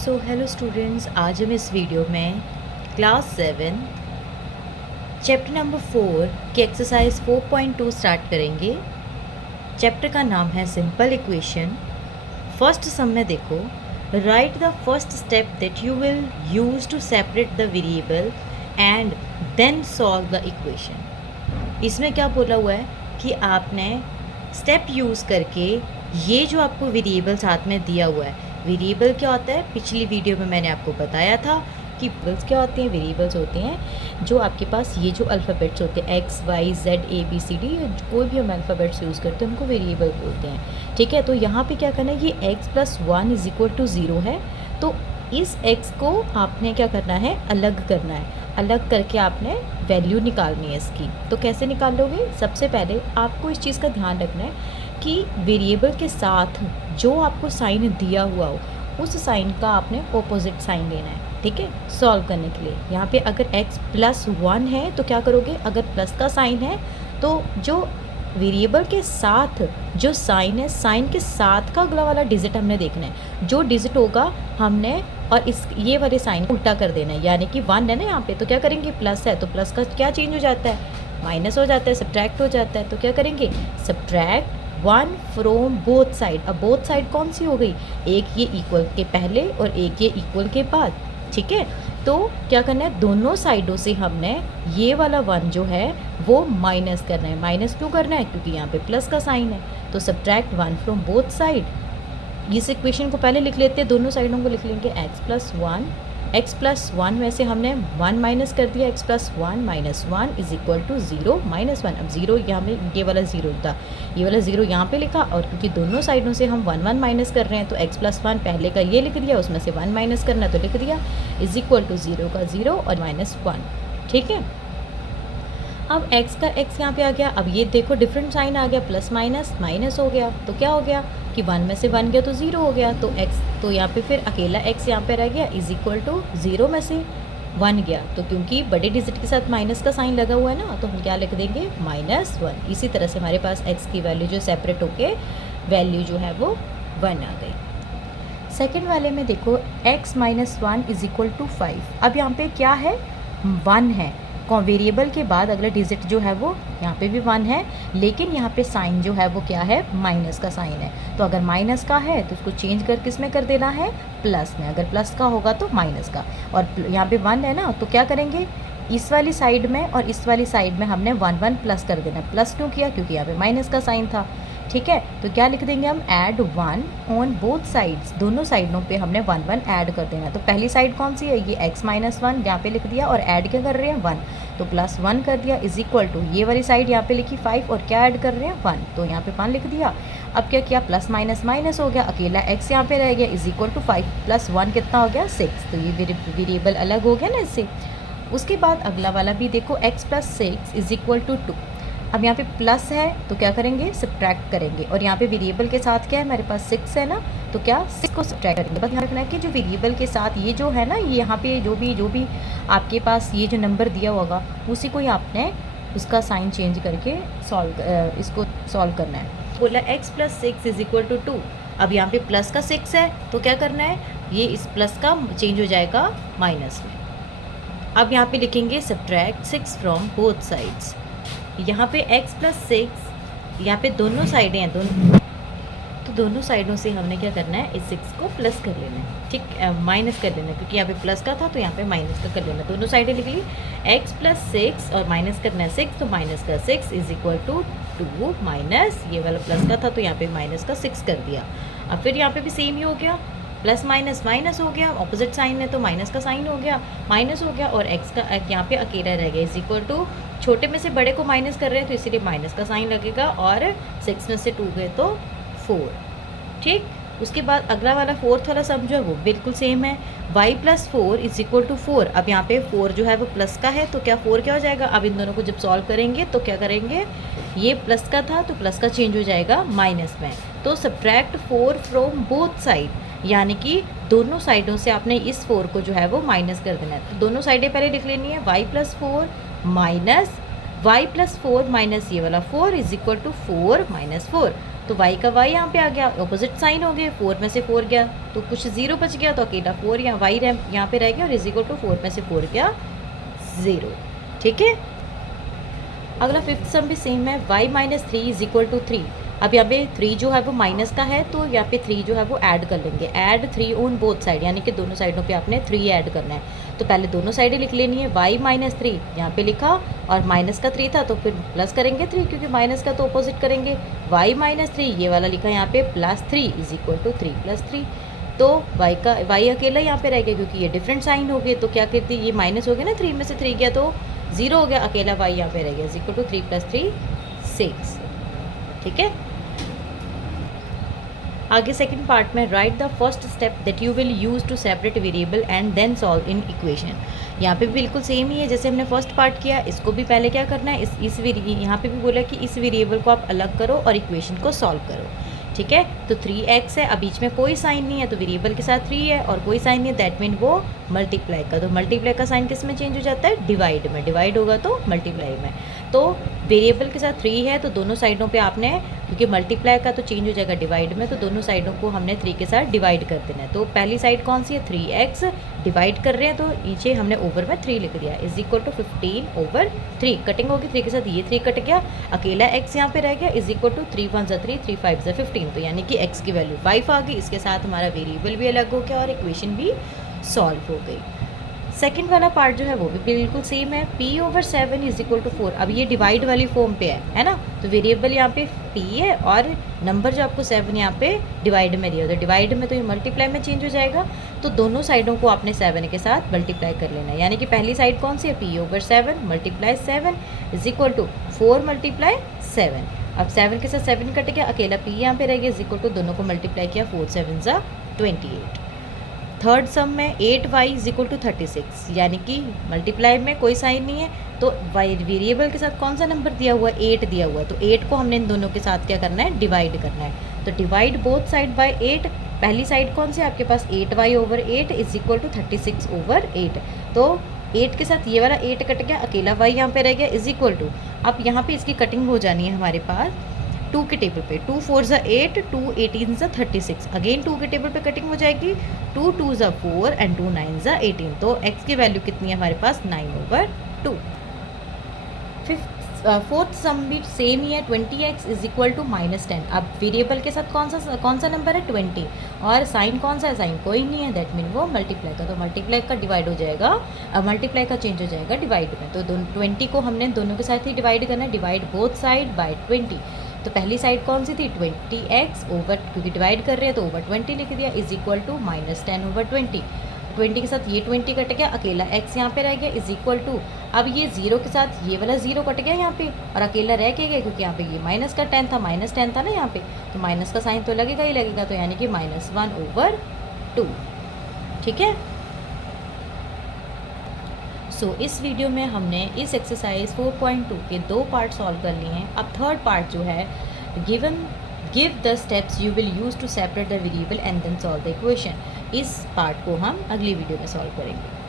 So hello students, आज हम इस वीडियो में क्लास 7 चैप्टर नंबर 4 की एक्सरसाइज 4.2 स्टार्ट करेंगे। चैप्टर का नाम है सिंपल इक्वेशन। फर्स्ट सम में देखो, write the first step that you will use to separate the variable and then solve the equation. इसमें क्या बोला हुआ है कि आपने स्टेप यूज़ करके ये जो आपको वेरिएबल साथ में दिया हुआ है, वेरिएबल क्या होता है, पिछली वीडियो में मैंने आपको बताया था कि वेरिएबल्स क्या होते हैं। वेरिएबल्स होते हैं जो आपके पास ये जो अल्फ़ाबेट्स होते हैं x y z a b c d, कोई भी हम अल्फ़ाबेट्स यूज़ करते हैं उनको वेरिएबल बोलते हैं। ठीक है, तो यहाँ पे क्या करना है, ये x plus 1 is equal to 0 है, तो इस x को आपने क्या करना है, अलग करना है। अलग करके आपने वैल्यू निकालनी है इसकी। तो कैसे निकालोगे, सबसे पहले आपको इस चीज़ का ध्यान रखना है कि वेरिएबल के साथ जो आपको साइन दिया हुआ हो उस साइन का आपने ऑपोजिट साइन लेना है। ठीक है, सॉल्व करने के लिए यहाँ पे अगर x प्लस 1 है तो क्या करोगे, अगर प्लस का साइन है तो जो वेरिएबल के साथ जो साइन है, साइन के साथ का अगला वाला डिजिट हमने देखना है। जो डिजिट होगा हमने और इस ये वाले साइन को उल्टा कर देना है, यानी कि 1 है ना यहाँ पे, तो क्या करेंगे, प्लस है तो प्लस का क्या चेंज हो जाता है, माइनस हो जाता है, सब्ट्रैक्ट हो जाता है। तो क्या करेंगे, सब्ट्रैक्ट 1 फ्रॉम बोथ साइड। अब बोथ साइड कौन सी हो गई, एक ये इक्वल के पहले और एक ये इक्वल के बाद। ठीक है, तो क्या करना है, दोनों साइडों से हमने ये वाला 1 जो है वो माइनस करना है। माइनस क्यों करना है, क्योंकि यहाँ पे प्लस का साइन है। तो सब्ट्रैक्ट 1 फ्रॉम बोथ साइड। इस इक्वेशन को पहले लिख लेते हैं, दोनों साइडों को लिख लेंगे x प्लस 1 में से हमने 1 माइनस कर दिया, x plus 1 minus 1 is equal to 0 minus 1। अब 0 यहाँ में ये वाला 0 था, ये वाला 0 यहाँ पे लिखा, और क्योंकि दोनों साइडों से हम 1 1 माइनस कर रहे हैं तो x प्लस 1 पहले का ये लिख दिया, उसमें से 1 माइनस करना तो लिख दिया, इज इक्वल टू 0 का 0 और माइनस 1। ठीक है, अब x का x यहाँ पे आ गया। अब ये देखो डिफरेंट साइन आ गया, प्लस माइनस माइनस हो गया, तो क्या हो गया कि 1 में से 1 गया तो 0 हो गया। तो x तो यहाँ पे फिर अकेला x यहाँ पे रह गया, इज इक्वल टू 0 में से 1 गया। तो क्योंकि बड़े डिजिट के साथ माइनस का साइन लगा हुआ है ना, तो हम क्या लिख देंगे, -1। इसी तरह से हमारे पास x की वैल्यू जो सेपरेट होके वैल्यू जो है वो 1 आ गई। सेकेंड वाले में देखो x minus 1 is equal to 5। अब यहाँ पे क्या है, 1 है, वेरिएबल के बाद अगला डिजिट जो है वो यहाँ पे भी 1 है, लेकिन यहाँ पे साइन जो है वो क्या है, माइनस का साइन है। तो अगर माइनस का है तो उसको चेंज कर किस में कर देना है, प्लस में। अगर प्लस का होगा तो माइनस का, और यहाँ पे 1 है ना, तो क्या करेंगे, इस वाली साइड में और इस वाली साइड में हमने 1 1 प्लस कर देना। प्लस क्यों किया, क्योंकि यहाँ पे माइनस का साइन था। ठीक है, तो क्या लिख देंगे हम, ऐड 1 ऑन बोथ साइड्स। दोनों साइडों पे हमने 1 1 ऐड कर देना। तो पहली साइड कौन सी है, ये x माइनस 1 यहाँ पे लिख दिया, और ऐड क्या कर रहे हैं, 1, तो प्लस 1 कर दिया, इज इक्वल टू ये वाली साइड यहाँ पे लिखी 5 और क्या ऐड कर रहे हैं, 1, तो यहाँ पे 1 लिख दिया। अब क्या किया, प्लस माइनस माइनस हो गया, अकेला x यहाँ पे रह गया, इज इक्वल टू 5 प्लस 1 कितना हो गया, 6। तो ये वेरिएबल अलग हो गया ना इससे। उसके बाद अगला वाला भी देखो, x plus 6 is equal to 2। अब यहाँ पे प्लस है तो क्या करेंगे, सब्ट्रैक्ट करेंगे, और यहाँ पे वेरिएबल के साथ क्या है, हमारे पास 6 है ना, तो क्या 6 को सब्ट्रैक्ट करेंगे। बस ध्यान रखना है कि जो वेरिएबल के साथ ये जो है ना, ये यहाँ पे जो भी आपके पास ये जो नंबर दिया होगा उसी को ही आपने उसका साइन चेंज करके इसको सॉल्व करना है। बोला x plus 6 is equal to 2। अब यहाँ पे प्लस का 6 है तो क्या करना है, ये इस प्लस का चेंज हो जाएगा माइनस में। अब यहाँ पे लिखेंगे सब्ट्रैक्ट 6 फ्रॉम बोथ साइड्स। यहाँ पे x प्लस 6, यहाँ पे दोनों साइडें हैं, तो दोनों साइडों से हमने क्या करना है, इस 6 को प्लस कर लेना है। ठीक, माइनस कर लेना है, क्योंकि यहाँ पे प्लस का था तो यहाँ पे माइनस का कर लेना। दोनों साइडें लिख ली, x प्लस 6 और माइनस करना है 6, तो माइनस का 6 इज इक्वल टू 2 माइनस ये वाला प्लस का था तो यहाँ पे माइनस का 6 कर दिया। अब फिर यहाँ पे भी सेम ही हो गया, प्लस माइनस माइनस हो गया, ऑपोजिट साइन है तो माइनस का साइन हो गया, माइनस हो गया, और x का यहाँ पे अकेला रह गया, इज इक्वल टू छोटे में से बड़े को माइनस कर रहे हैं तो इसीलिए माइनस का साइन लगेगा, और 6 में से 2 गए तो 4। ठीक, उसके बाद अगला वाला फोर्थ वाला सम जो है वो बिल्कुल सेम है, y plus 4 is equal to 4। अब यहाँ पे 4 जो है वो प्लस का है, तो क्या 4 क्या हो जाएगा, अब इन दोनों को जब सॉल्व करेंगे तो क्या करेंगे, ये प्लस का था तो प्लस का चेंज हो जाएगा माइनस में। तो सब्ट्रैक्ट 4 फ्रॉम बोथ साइड, यानी कि दोनों साइडों से आपने इस 4 को जो है वो माइनस कर देना है। तो दोनों साइडें पहले लिख लेनी है, y plus 4 minus y plus 4 minus ये वाला 4 इज इक्वल टू 4 माइनस 4। तो y का y यहाँ पे आ गया, ऑपोजिट साइन हो गए, 4 में से 4 गया तो कुछ 0 बच गया, तो अकेला 4 यहाँ पे रह गया और इज इक्वल टू 4 में से 4 गया 0। ठीक है, अगला फिफ्थ सम भी सेम है, y minus 3 is equal to 3। अब यहाँ पे 3 जो है वो माइनस का है, तो यहाँ पे 3 जो है वो ऐड कर लेंगे, ऐड 3 ऑन बोथ साइड, यानी कि दोनों साइडों पे आपने 3 ऐड करना है। तो पहले दोनों साइडें लिख लेनी है, y माइनस 3 यहाँ पे लिखा और माइनस का 3 था तो फिर प्लस करेंगे 3, क्योंकि माइनस का तो अपोजिट करेंगे, y माइनस 3 ये वाला लिखा यहाँ पे plus 3 is equal to 3 plus 3। तो y अकेला यहाँ पे रह गया क्योंकि ये डिफरेंट साइन हो गए, तो क्या करती ये माइनस हो गया ना, 3 में से 3 गया तो 0 हो गया, अकेला y यहाँ पे रह गया इज इक्वल टू 3 प्लस 3 6। ठीक है, आगे सेकंड पार्ट में write the first step that you will use to separate variable and then solve in equation. यहाँ पे भी बिल्कुल सेम ही है जैसे हमने फर्स्ट पार्ट किया, इसको भी पहले क्या करना है, यहाँ पे भी बोला कि इस वेरिएबल को आप अलग करो और इक्वेशन को सॉल्व करो। ठीक है, तो 3x है, अब बीच में कोई साइन नहीं है तो वेरिएबल के साथ 3 है, और कोई साइन नहीं है दैट मीन वो मल्टीप्लाई का, तो मल्टीप्लाई का साइन किस में चेंज हो जाता है, डिवाइड में, डिवाइड होगा तो मल्टीप्लाई में। तो वेरिएबल के साथ 3 है तो दोनों साइडों पे आपने, क्योंकि मल्टीप्लाई का तो चेंज हो जाएगा डिवाइड में, तो दोनों साइडों को हमने 3 के साथ डिवाइड कर देना है। तो पहली साइड कौन सी है, 3x, डिवाइड कर रहे हैं तो नीचे हमने ओवर में 3 लिख दिया, इज इक्वल टू 15/3, कटिंग होगी 3 के साथ, ये 3 कट गया, अकेला x यहाँ पे रह गया, इज इक्वल टू 3 1 3 3 5 15, तो यानी कि x की वैल्यू 5 आ गई, इसके साथ हमारा वेरिएबल भी अलग हो गया और इक्वेशन भी सॉल्व हो गई। सेकंड वाला पार्ट जो है वो भी बिल्कुल सेम है, p/7 इज इक्वल टू 4। अब ये डिवाइड वाली फॉर्म पे है ना, तो वेरिएबल यहाँ पे p है और नंबर जो आपको 7 यहाँ पे डिवाइड में दिया, तो डिवाइड में तो ये मल्टीप्लाई में चेंज हो जाएगा, तो दोनों साइडों को आपने 7 के साथ मल्टीप्लाई कर लेना है, यानी कि पहली साइड कौन सी है, p/7 multiply 7 is equal to 4 multiply 7। अब 7 के साथ 7 कट गया, अकेला p यहाँ पे रह गया, इज इक्वल टू दोनों को मल्टीप्लाई किया, 4 7 28। थर्ड सम में 8y इज इक्वल टू 36, यानी कि मल्टीप्लाई में कोई साइन नहीं है, तो वेरिएबल के साथ कौन सा नंबर दिया हुआ है, 8 दिया हुआ है, तो 8 को हमने इन दोनों के साथ क्या करना है, डिवाइड करना है। तो डिवाइड बोथ साइड बाय 8, पहली साइड कौन सी है आपके पास, 8y/8 इज इक्वल टू 36/8, तो 8 के साथ ये वाला 8 कट गया, अकेला y यहाँ पे रह गया, इज इक्वल टू, अब यहाँ पे इसकी कटिंग हो जानी है हमारे पास 2 के टेबल पे, 2 4 8, 2 18 36, अगेन 2 के टेबल पे कटिंग हो जाएगी, 2 2 4 एंड 2 9 18, तो x की वैल्यू कितनी है हमारे पास, 9/2। फोर्थ सम भी सेम ही है, 20x इज इक्वल टू -10। अब वेरिएबल के साथ कौन सा नंबर है, 20, और साइन कौन सा है, साइन कोई नहीं है, दैट मीन वो मल्टीप्लाई का, तो मल्टीप्लाई का डिवाइड हो जाएगा, मल्टीप्लाई का चेंज हो जाएगा डिवाइड में, तो 20 को हमने दोनों के साथ ही डिवाइड करना है, डिवाइड बोथ साइड बाय 20। तो पहली साइड कौन सी थी, 20x ओवर, क्योंकि डिवाइड कर रहे हैं तो ओवर 20 लिख दिया, इज इक्वल टू -10/20, 20 के साथ ये 20 कट गया, अकेला x यहाँ पे रह गया, इज इक्वल टू, अब ये 0 के साथ ये वाला 0 कट गया यहाँ पे और अकेला रह के गया, क्योंकि यहाँ पे ये माइनस का 10 था, -10 था ना यहाँ पे, तो माइनस का साइन तो लगेगा ही लगेगा, तो यानी कि -1/2। ठीक है, सो इस वीडियो में हमने इस एक्सरसाइज 4.2 के 2 पार्ट सॉल्व कर लिए हैं। अब थर्ड पार्ट जो है, give the steps you will use to separate the variable and then solve the equation, इस पार्ट को हम अगली वीडियो में सॉल्व करेंगे।